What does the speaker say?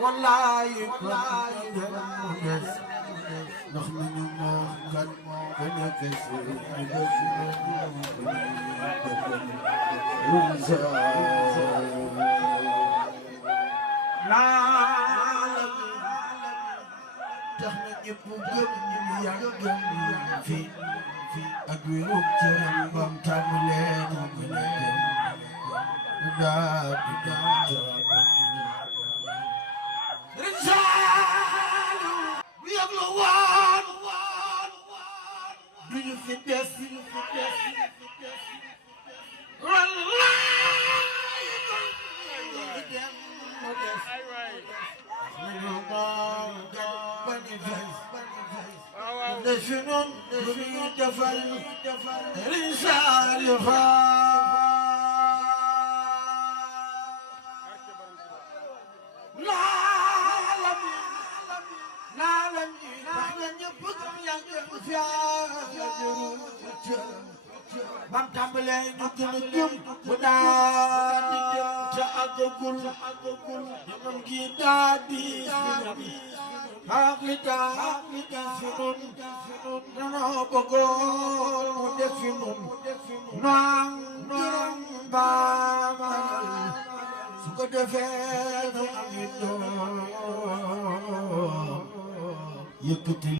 wallahi ndax ñu moom kat bénéfice tax na ñëpp gëm ñu yàgg fi ak wéru cëram bam tàmbalee mu gën a daal duñu fi des bam tàmbalee ñu gën a jëm bu daal di dem ca àggagul ñoom gi daal di ak li daal fi nun danoo bëggoon mu def fi nun noon baamal su ko defee nu am it doon yëkkati